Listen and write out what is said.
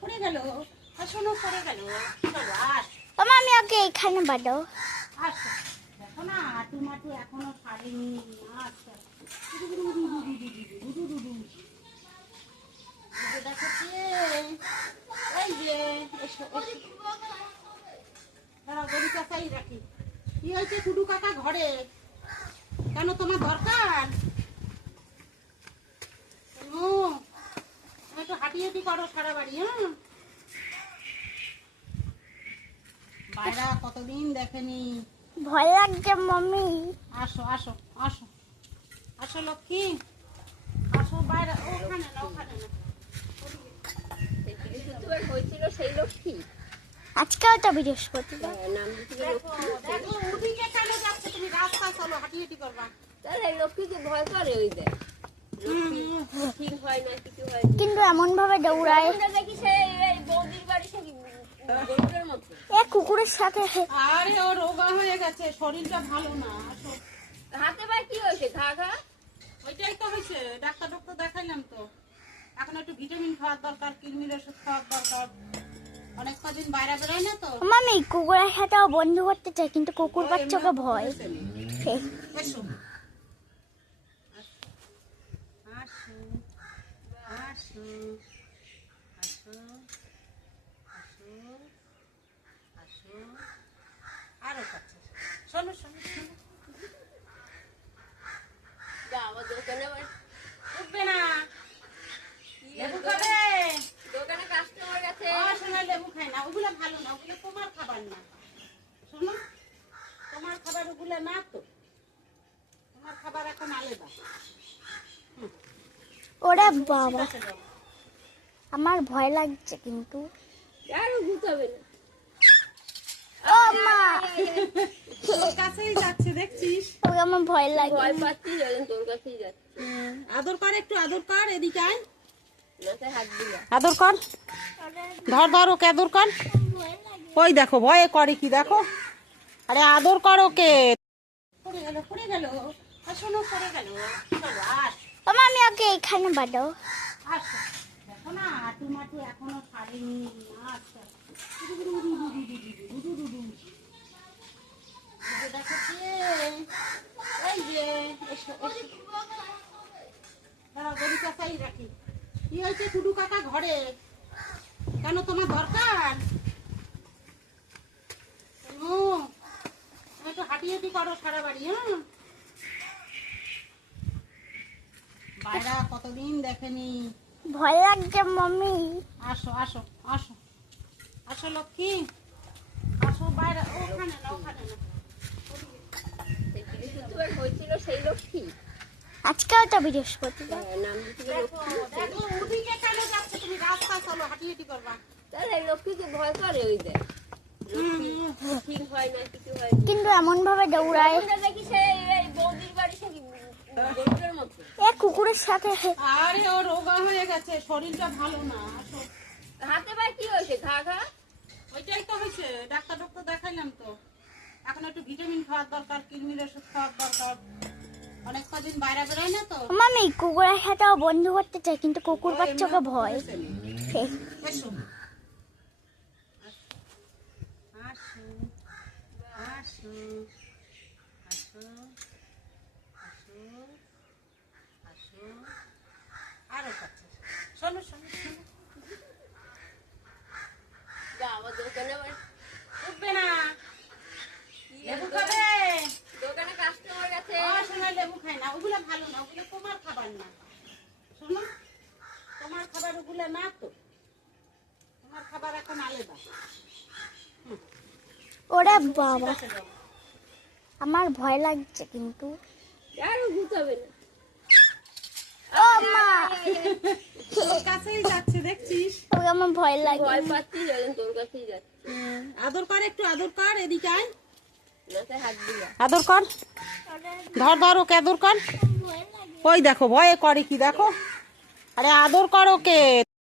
পড়ে গেল। শোনো পড়ে গেল। চলো আস আমি ওকে এখানে বাঁধো। আসো, দেখো না আটু মাটু এখনো ছাড়েনি। আচ্ছা দেখো কে? এই যে এসো এসো। দাঁড়াও গরু কাকাই রাখি। কি হয়েছে কুডু কাকা ঘরে? কেন তোমার দরকার? ও একটু হাঁটি হাঁটি করো সারা বাড়ি। হ্যাঁ বাইরা কতদিন দেখেনি। ভয় লাগছে মাম্মি। আসো আসো আসো আসো লক্ষ্মী আসো বাইরে। ওখানে না ওখানে না। হয়েছিল সেই লক্ষ্মী আজকেও তো বৃহস্পতিবার। নাম দিয়েছিল দেখো দেখো ওদিকে কেন যাচ্ছে? তুমি রাস্তায় চলো হাঁটি হাঁটি করবা। তাহলে এই লক্ষ্মীকে ভয় করে ওই দেখ ঠিক হয় না কিছু হয় না। কিন্তু এমন ভাবে দৌড়ায় আমরা দেখি সেই এই বৌদির বাড়ি থেকে গরুটার মতো এ কুকুরের সাথে। আরে ও রোগা হয়ে গেছে, শরীরটা ভালো না। আসো। হাতে পায়ে কি হয়েছে ঘা ঘা ওইটাই তো হয়েছে, ডাক্তার ডক্টর দেখাইলাম তো। এখন একটু ভিটামিন খাওয়ার দরকার, কৃমির ওষুধ খাওয়ার দরকার। অনেক কদিন বাইরে বেরোয় না তো। মাম্মি কুকুরের সাথেও বন্ধু করতে চাই কিন্তু কুকুর বাচ্চাকে ভয়। এসো আসো আসো আসো আসো আসো আসো। আরো কাছে শোনো শোনো শোনো। যা আমার দোকানে আবার উঠবে না। লেবু খাবে? দোকানে কাস্টমার গেছে শোনা লেবু খায় না, ওগুলো ভালো না, ওগুলো তোমার খাবার না। শোনো তোমার খাবার ওগুলো না তো, তোমার খাবার এখন আলাদা। ওরে বাবা ঠিক আছে, যাও। আমার ভয় লাগছে কিন্তু। আর ঘুরতে না ও মা তোর কাছেই যাচ্ছে দেখছিস। ওকে আমার ভয় লাগে। ভয় পাচ্ছি যখন তোর কাছেই যাচ্ছে আদর কর, একটু আদর কর, এদিকে আয়। মাথায় হাত দিলা আদর কর, ধর ধর ওকে আদর কর। ওই দেখো ভয়ে করে কি দেখো। আরে আদর কর ওকে। পড়ে গেল পড়ে গেল। শোনো পড়ে গেল। চলো আস আমি ওকে এখানে বাঁধো। আসো, দেখো না আটু মাটু এখনো ছাড়েনি। আচ্ছা দেখো কে? এই যে এসো এসো। দাঁড়াও গরু কাকাই রাখি। কি হয়েছে কুডু কাকা ঘরে? কেন তোমার দরকার? ও একটু হাঁটি হাঁটি করো সারা বাড়ি। হ্যাঁ বাইরা কতদিন দেখেনি। ভয় লাগছে মাম্মি। আসো আসো আসো আসো লক্ষ্মী আসো বাইরে। ওখানে না ওখানে না। হয়েছিল সেই লক্ষ্মী আজকেও তো বৃহস্পতিবার। নাম দিয়েছিল দেখো দেখো ওদিকে কেন যাচ্ছে? তুমি রাস্তায় চলো হাঁটি হাঁটি করবা। তাহলে এই লক্ষ্মীকে ভয় করে ওই দেখ ঠিক হয় না কিছু হয় না। কিন্তু এমন ভাবে দৌড়ায় আমরা দেখি সেই এই বৌদির বাড়ি থেকে গরুটার মতো এ কুকুরের সাথে। আরে ও রোগা হয়ে গেছে, শরীরটা ভালো না। আসো। হাতে পায়ে কি হয়েছে ঘা ঘা ওইটাই তো হয়েছে, ডাক্তার ডক্টর দেখাইলাম তো। এখন একটু ভিটামিন খাওয়ার দরকার, কৃমির ওষুধ খাওয়ার দরকার। অনেক কদিন বাইরে বেরোয় না তো। মাম্মি কুকুরের সাথেও বন্ধু করতে চাই কিন্তু কুকুর বাচ্চাকে ভয়। এসো আসো আসো আসো আসো আসো। আরো কাছে শোনো শোনো শোনো। যা আমার দোকানে আবার উঠবে না। লেবু খাবে? দোকানে কাস্টমার গেছে শোনা লেবু খায় না, ওগুলো ভালো না, ওগুলো তোমার খাবার না। শোনো তোমার খাবার ওগুলো না তো, তোমার খাবার এখন আলাদা। ওরে বাবা ঠিক আছে, যাও। আমার ভয় লাগছে কিন্তু। আর ঘুরতে না ও মা তোর কাছেই যাচ্ছে দেখছিস। ওকে আমার ভয় লাগে। ভয় পাচ্ছি যখন তোর কাছেই যাচ্ছে আদর কর, একটু আদর কর, এদিকে আয়। মাথায় হাত দিলা আদর কর, ধর ধর ওকে আদর কর। ওই দেখো ভয়ে করে কি দেখো। আরে আদর কর ওকে।